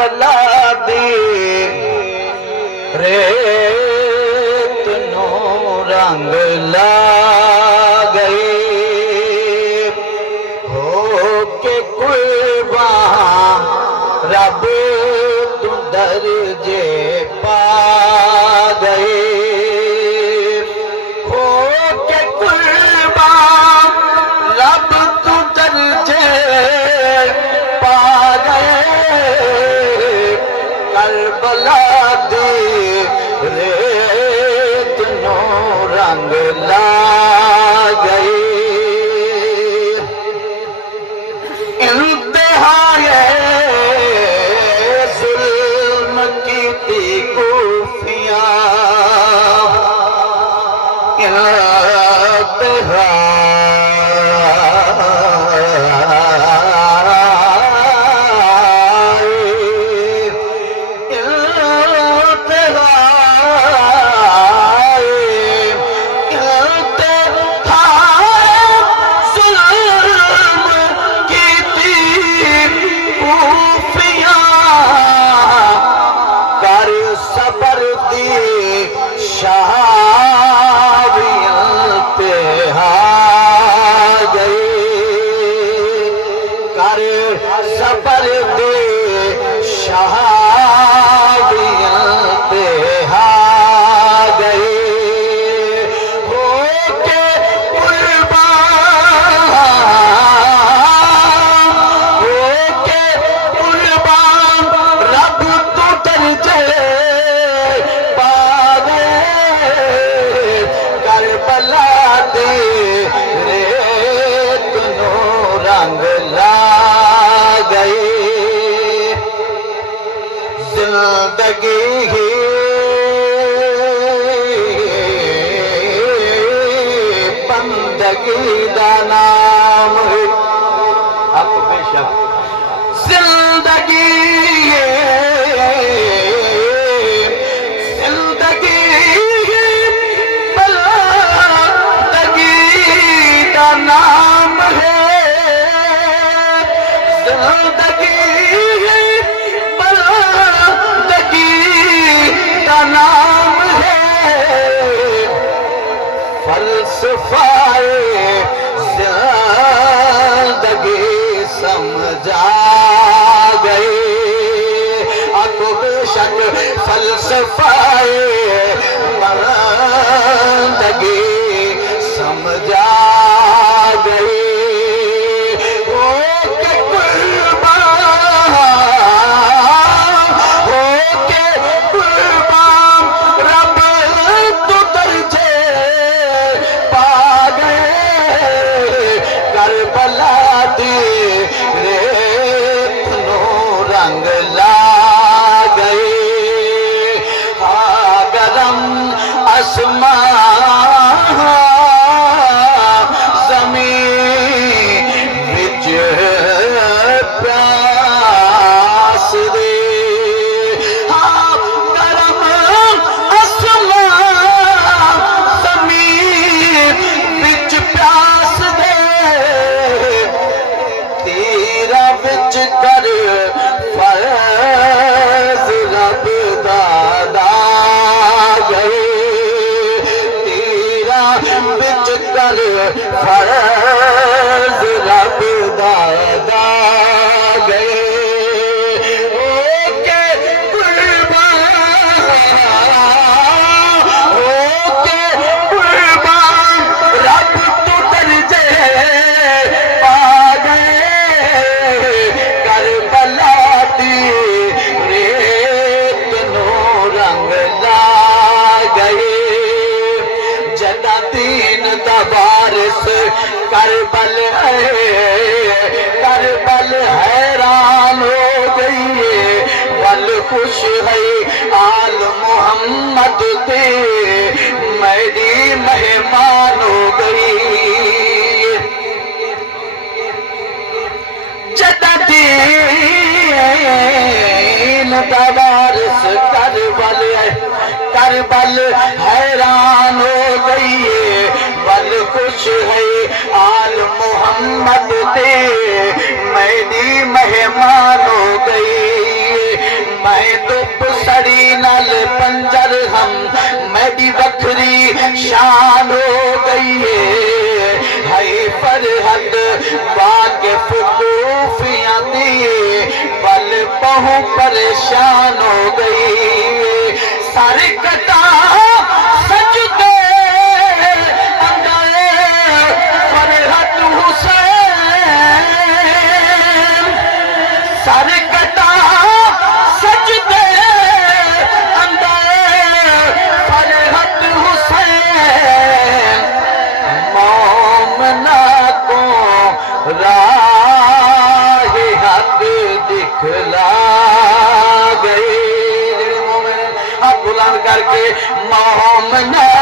کربلا دی ریت نو رنگ لا گئی ہو کے قربان رب تو درجے پا گئے ہو کے قربان رب تو درجے پا گئے کربلا دی ریت نو رنگ لا گئی انتہائے ظلم کی تھی کوفیاں صبر دے شہادیاں تے ہا گئے ہو کے قربان رب تو درجے پا گئے کربلا دی ریت نو رنگ لا گئی زندگی ہی بندگی دا نام ہے حق بے شک زندگی بندگی دا نام ہے بندگی کا نام ہے فلسفہ زندگی سمجھا گئے آپ بے شک فلسفہ زندگی سمجھا گئے فرض رب دادا گئے ہو کے قربان رب تو درجے پا گئے کربلا دی ریت نو رنگ لا گئے جدا دین دا وارث کربل حیران ہو گئی ول خوش ہے آل محمد تے میری مہمان ہو گئی جدا دین دا وارث کربل حیران ہو گئی ول خوش ہے آل محمد تے میری مہمان ہو گئی میں دپ سڑی نال پنجر ہم میری بکھری شان ہو گئی ہے فرحت واقف کوفیاں دی بل بہو پریشان ہو گئی سر کٹا سجدے اندر فرحت حسین سر کٹا سجدے اندر فرحت حسین مومنا کو راہ حق دکھلا گئی بلند کر کے مومنا